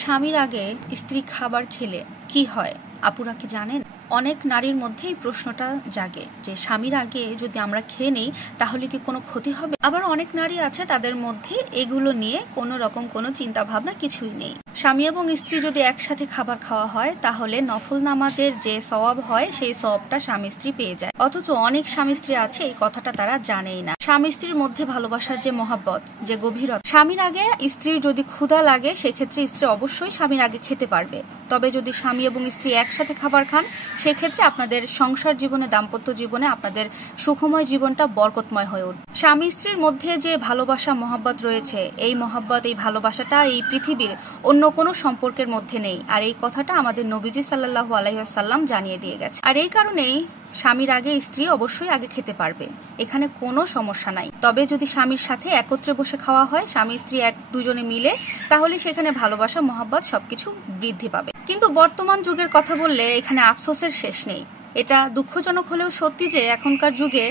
স্বামীর আগে স্ত্রী খাবার খেলে কি হয় আপুরা কি জানেন? অনেক নারীর মধ্যে এই প্রশ্নটা জাগে যে স্বামীর আগে যদি আমরা খেয়ে নেই তাহলে কি কোনো ক্ষতি হবে। আবার অনেক নারী আছে তাদের মধ্যে এগুলো নিয়ে কোনো রকম কোনো চিন্তা ভাবনা কিছুই নেই। স্বামী এবং স্ত্রী যদি একসাথে খাবার খাওয়া হয় তাহলে নফল নামাজের যে সওয়াব হয় সেই সওয়াবটা স্বামী স্ত্রী পেয়ে যায়। অথচ অনেক স্বামী স্ত্রী আছে এই কথাটা তারা জানেই না। স্বামী স্ত্রীর মধ্যে ভালোবাসার যে মহাব্বত, যে গভীরতা, স্বামীর আগে স্ত্রীর যদি ক্ষুধা লাগে সেক্ষেত্রে স্ত্রী অবশ্যই স্বামীর আগে খেতে পারবে। তবে যদি স্বামী এবং স্ত্রী একসাথে খাবার খান সেক্ষেত্রে আপনাদের সংসার জীবনে, দাম্পত্য জীবনে আপনাদের সুখময় জীবনটা বরকতময় হয়ে উঠবে। স্বামী স্ত্রীর মধ্যে যে ভালোবাসা মহাব্বত রয়েছে, এই মহাব্বত, এই ভালোবাসাটা এই পৃথিবীর অন্য কোনো সম্পর্কের মধ্যে নেই। আর এই কথাটা আমাদের নবীজি সাল্লাল্লাহু আলাইহি ওয়াসাল্লাম জানিয়ে দিয়ে গেছে। আর এই কারণেই স্বামীর আগে স্ত্রী অবশ্যই আগে খেতে পারবে, এখানে কোনো সমস্যা নাই। তবে যদি স্বামীর সাথে একত্রে বসে খাওয়া হয়, স্বামী স্ত্রী দুজনে মিলে, তাহলে সেখানে ভালোবাসা মহাব্বত সবকিছু বৃদ্ধি পাবে। কিন্তু বর্তমান যুগের কথা বললে এখানে আফসোসের শেষ নেই। এটা দুঃখজনক হলেও সত্যি যে এখনকার যুগে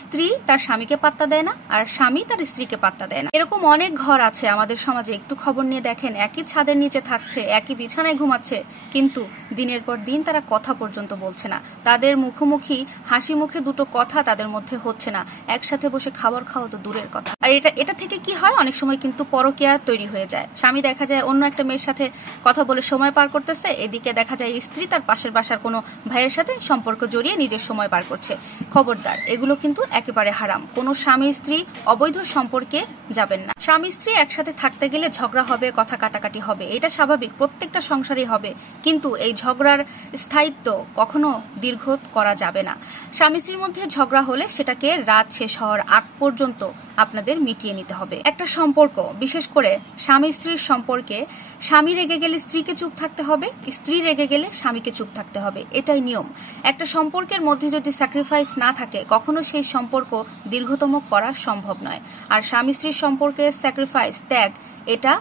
স্ত্রী তার স্বামীকে পাত্তা দেয় না আর স্বামী তার স্ত্রীকে পাত্তা দেয় না। এরকম অনেক ঘর আছে আমাদের সমাজে, একটু খবর নিয়ে দেখেন, একই ছাদের নিচে থাকছে, একই বিছানায় ঘুমাচ্ছে, কিন্তু দিনের পর দিন তারা কথা পর্যন্ত বলছে না। তাদের মুখোমুখি হাসি মুখে দুটো কথা তাদের মধ্যে হচ্ছে না। একসাথে বসে খাবার খাওয়া তো দূরের কথা। আর এটা থেকে কি হয়, অনেক সময় কিন্তু পরকীয়া তৈরি হয়ে যায়। স্বামী দেখা যায় অন্য একটা মেয়ের সাথে কথা বলে সময় পার করতেছে, এদিকে দেখা যায় স্ত্রী তার পাশের বাসার কোনো ভাইয়ের সাথে সম্পর্ক জড়িয়ে নিজের সময় পার করছে। খবরদার, এগুলো কিন্তু একেবারে হারাম। কোনো স্বামী স্ত্রী অবৈধ সম্পর্কে যাবেন না। স্বামী স্ত্রী একসাথে থাকতে গেলে ঝগড়া হবে, কথা কাটাকাটি হবে, এটা স্বাভাবিক, প্রত্যেকটা সংসারই হবে। কিন্তু এই ঝগড়ার স্থায়িত্ব কখনো দীর্ঘ করা যাবে না। স্বামী স্ত্রীর মধ্যে ঝগড়া হলে সেটাকে রাত শেষ হওয়ার আগ পর্যন্ত আপনাদের মিটিয়ে নিতে হবে। একটা সম্পর্ক, বিশেষ করে স্বামী স্ত্রীর সম্পর্কে, স্বামী রেগে গেলে স্ত্রীকে চুপ থাকতে হবে, স্ত্রী রেগে গেলে স্বামীকে চুপ থাকতে হবে, এটাই নিয়ম। একটা সম্পর্কের মধ্যে যদি স্যাক্রিফাইস না থাকে কখনো সেই সম্পর্ক দীর্ঘতম করা সম্ভব নয়। আর স্বামী স্ত্রীর সম্পর্কে স্যাক্রিফাইস, ত্যাগ, এটা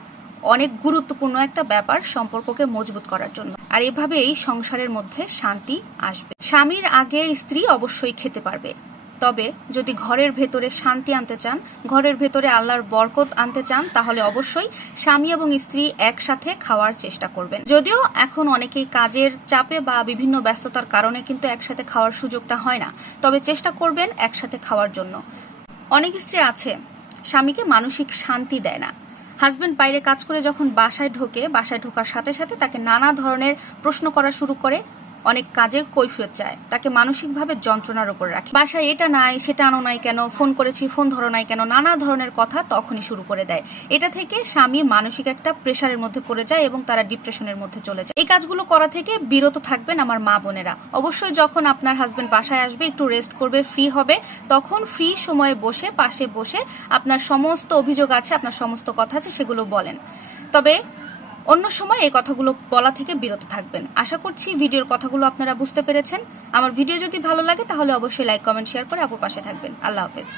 অনেক গুরুত্বপূর্ণ একটা ব্যাপার সম্পর্ককে মজবুত করার জন্য। আর এভাবেই সংসারের মধ্যে শান্তি আসবে। স্বামীর আগে স্ত্রী অবশ্যই খেতে পারবে, তবে যদি ঘরের ভেতরে শান্তি আনতে চান, ঘরের ভেতরে আল্লাহর বরকত আনতে চান, তাহলে অবশ্যই স্বামী এবং স্ত্রী একসাথে খাওয়ার চেষ্টা করবেন। যদিও এখন অনেকেই কাজের চাপে বা বিভিন্ন ব্যস্ততার কারণে কিন্তু একসাথে খাওয়ার সুযোগটা হয় না, তবে চেষ্টা করবেন একসাথে খাওয়ার জন্য। অনেক স্ত্রী আছে স্বামীকে মানসিক শান্তি দেয় না। হাজবেন্ড বাইরে কাজ করে যখন বাসায় ঢোকে, বাসায় ঢোকার সাথে সাথে তাকে নানা ধরনের প্রশ্ন করা শুরু করে, অনেক কাজের কৈফিয়ত চায়, তাকে মানসিকভাবে যন্ত্রণার উপর রাখে। বাসায় এটা নাই, সেটা আনো নাই কেন, ফোন করেছি ফোন ধরো নাই কেন, নানা ধরনের কথা তখনই শুরু করে দেয়। এটা থেকে স্বামী মানসিক একটা প্রেশারের মধ্যে পড়ে যায় এবং তারা ডিপ্রেশনের মধ্যে চলে যায়। এই কাজগুলো করা থেকে বিরত থাকবেন আমার মা বোনেরা। অবশ্যই যখন আপনার হাজবেন্ড বাসায় আসবে, একটু রেস্ট করবে, ফ্রি হবে, তখন ফ্রি সময়ে বসে, পাশে বসে আপনার সমস্ত অভিযোগ আছে, আপনার সমস্ত কথা আছে, সেগুলো বলেন। তবে অন্য সময় এই কথাগুলো বলা থেকে বিরত থাকবেন। আশা করছি ভিডিওর কথাগুলো আপনারা বুঝতে পেরেছেন। আমার ভিডিও যদি ভালো লাগে তাহলে অবশ্যই লাইক, কমেন্ট, শেয়ার করে আপুর পাশে থাকবেন। আল্লাহ হাফেজ।